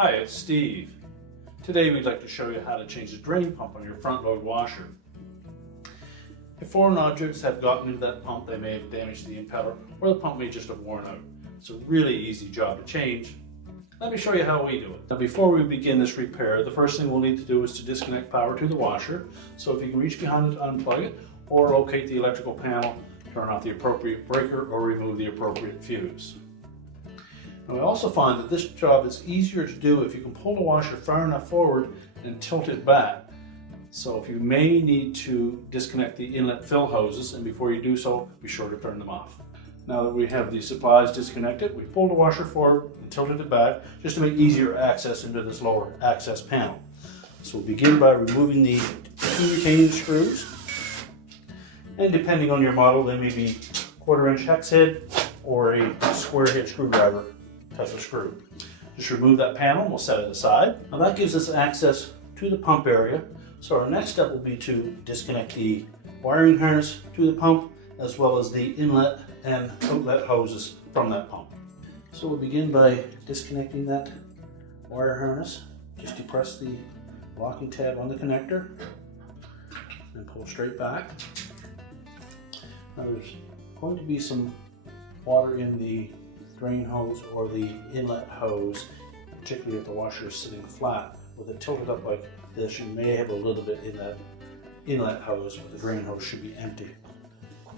Hi, it's Steve. Today we'd like to show you how to change the drain pump on your front load washer. If foreign objects have gotten into that pump, they may have damaged the impeller, or the pump may just have worn out. It's a really easy job to change. Let me show you how we do it. Now before we begin this repair, the first thing we'll need to do is to disconnect power to the washer. So if you can reach behind it, unplug it, or locate the electrical panel, turn off the appropriate breaker, or remove the appropriate fuse. Now I also find that this job is easier to do if you can pull the washer far enough forward and tilt it back. So if you may need to disconnect the inlet fill hoses, and before you do so, be sure to turn them off. Now that we have the supplies disconnected, we pulled the washer forward and tilted it back just to make easier access into this lower access panel. So we'll begin by removing the two retaining screws. And depending on your model, they may be 1/4 inch hex head or a square head screwdriver type of screw. Just remove that panel and we'll set it aside. Now that gives us access to the pump area. So our next step will be to disconnect the wiring harness to the pump, as well as the inlet and outlet hoses from that pump. So we'll begin by disconnecting that wire harness. Just depress the locking tab on the connector and pull straight back. Now there's going to be some water in the drain hose or the inlet hose, particularly if the washer is sitting flat. With it tilted up like this, you may have a little bit in that inlet hose, but the drain hose should be empty.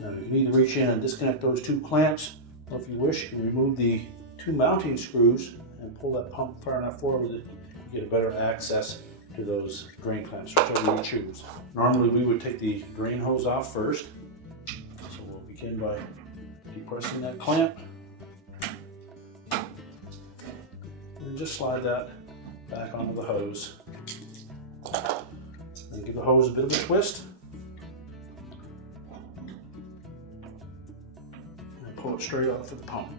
Now you need to reach in and disconnect those two clamps, or if you wish, you can remove the two mounting screws and pull that pump far enough forward that you get a better access to those drain clamps, whichever you choose. Normally we would take the drain hose off first, so we'll begin by depressing that clamp. And just slide that back onto the hose. And give the hose a bit of a twist. And pull it straight off of the pump.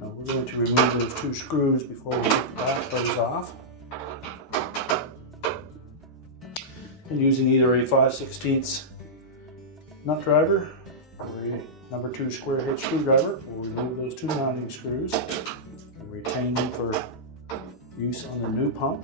Now we're going to remove those two screws before we back those off. And using either a 5/16 nut driver or a number 2 square head screwdriver, we'll remove those two mounting screws and retain them for use on the new pump.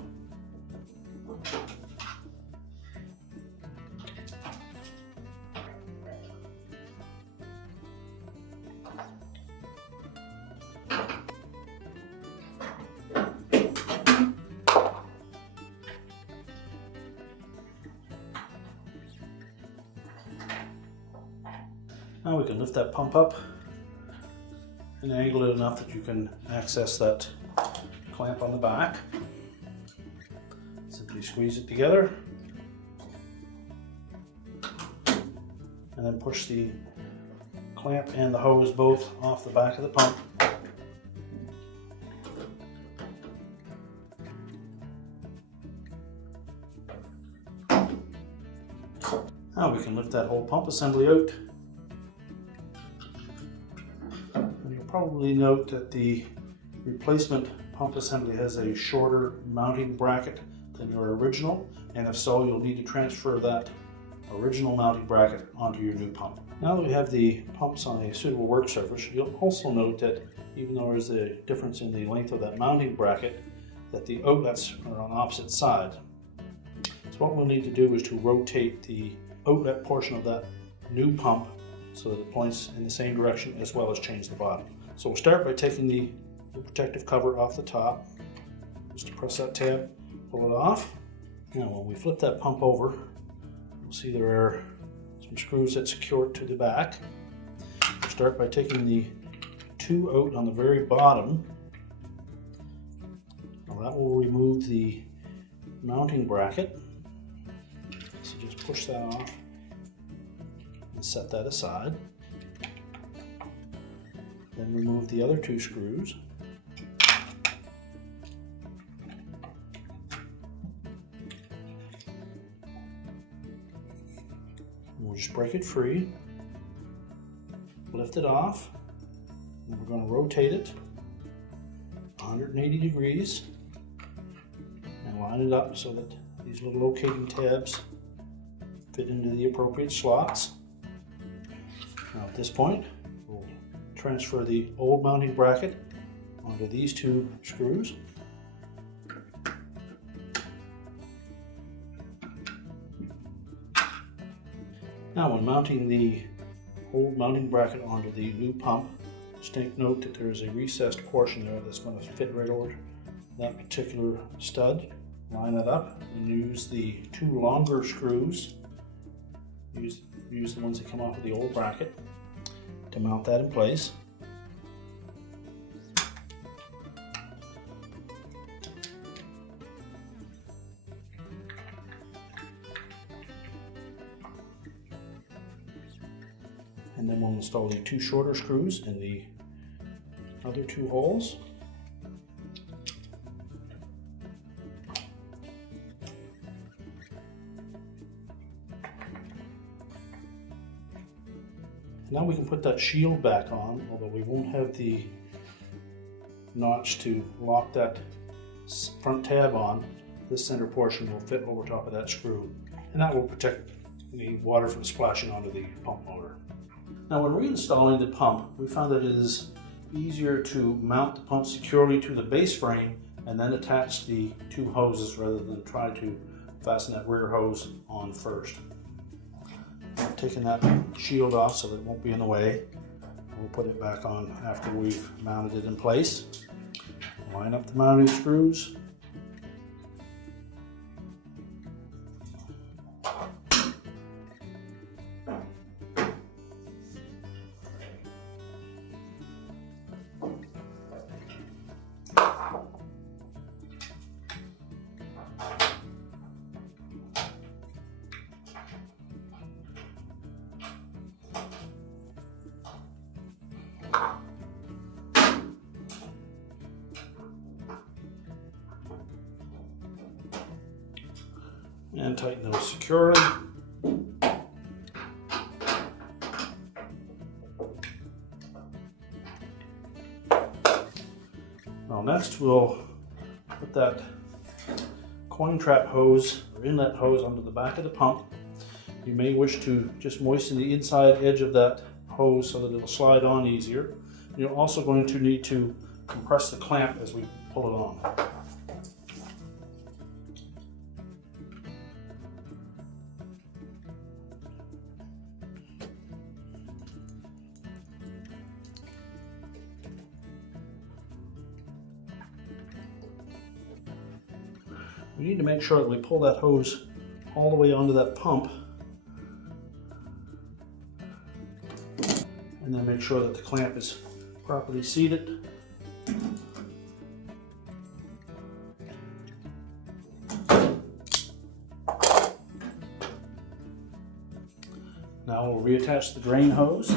Now we can lift that pump up and angle it enough that you can access that clamp on the back. Simply squeeze it together and then push the clamp and the hose both off the back of the pump. Now we can lift that whole pump assembly out. Probably note that the replacement pump assembly has a shorter mounting bracket than your original, and if so, you'll need to transfer that original mounting bracket onto your new pump. Now that we have the pumps on a suitable work surface, you'll also note that even though there's a difference in the length of that mounting bracket, that the outlets are on opposite sides. So what we'll need to do is to rotate the outlet portion of that new pump so that it points in the same direction, as well as change the bottom. So we'll start by taking the protective cover off the top. Just press that tab, pull it off. Now when we flip that pump over, you'll see there are some screws that secure it to the back. We'll start by taking the two out on the very bottom. Now that will remove the mounting bracket. So just push that off and set that aside. Then remove the other two screws. And we'll just break it free, lift it off, and we're going to rotate it 180 degrees and line it up so that these little locating tabs fit into the appropriate slots. Now at this point, we'll transfer the old mounting bracket onto these two screws. Now when mounting the old mounting bracket onto the new pump, just take note that there is a recessed portion there that's going to fit right over that particular stud. Line it up and use the two longer screws. Use the ones that come off of the old bracket to mount that in place. And then we'll install the two shorter screws in the other two holes. Now we can put that shield back on, although we won't have the notch to lock that front tab on. This center portion will fit over top of that screw, and that will protect the water from splashing onto the pump motor. Now when reinstalling the pump, we found that it is easier to mount the pump securely to the base frame and then attach the two hoses rather than try to fasten that rear hose on first. I've taken that shield off so that it won't be in the way. We'll put it back on after we've mounted it in place. Line up the mounting screws. And tighten those securely. Now next we'll put that coin trap hose or inlet hose onto the back of the pump. You may wish to just moisten the inside edge of that hose so that it'll slide on easier. You're also going to need to compress the clamp as we pull it on. We need to make sure that we pull that hose all the way onto that pump, and then make sure that the clamp is properly seated. Now we'll reattach the drain hose.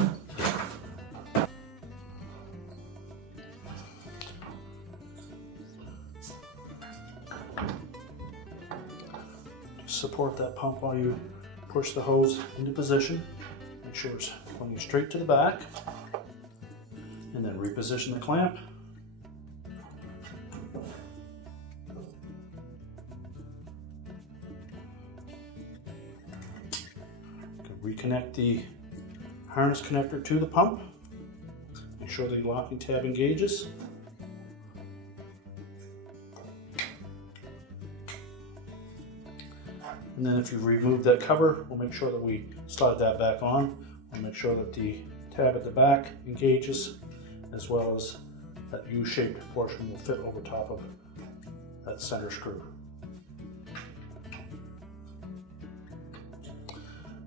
Support that pump while you push the hose into position. Make sure it's pointing straight to the back, and then reposition the clamp. Reconnect the harness connector to the pump. Make sure the locking tab engages. And then if you've removed that cover, we'll make sure that we slide that back on. We'll make sure that the tab at the back engages, as well as that U-shaped portion will fit over top of that center screw.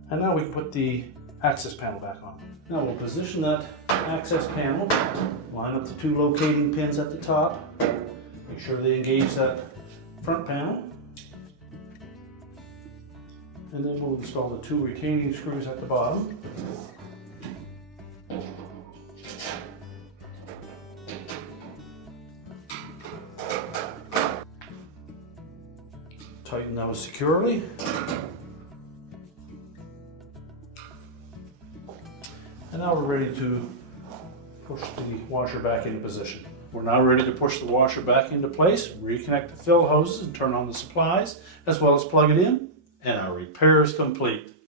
And now we can put the access panel back on. Now we'll position that access panel, line up the two locating pins at the top, make sure they engage that front panel. And then we'll install the two retaining screws at the bottom. Tighten those securely. And now we're ready to push the washer back into position. We're now ready to push the washer back into place, reconnect the fill hoses and turn on the supplies, as well as plug it in, and our repair is complete.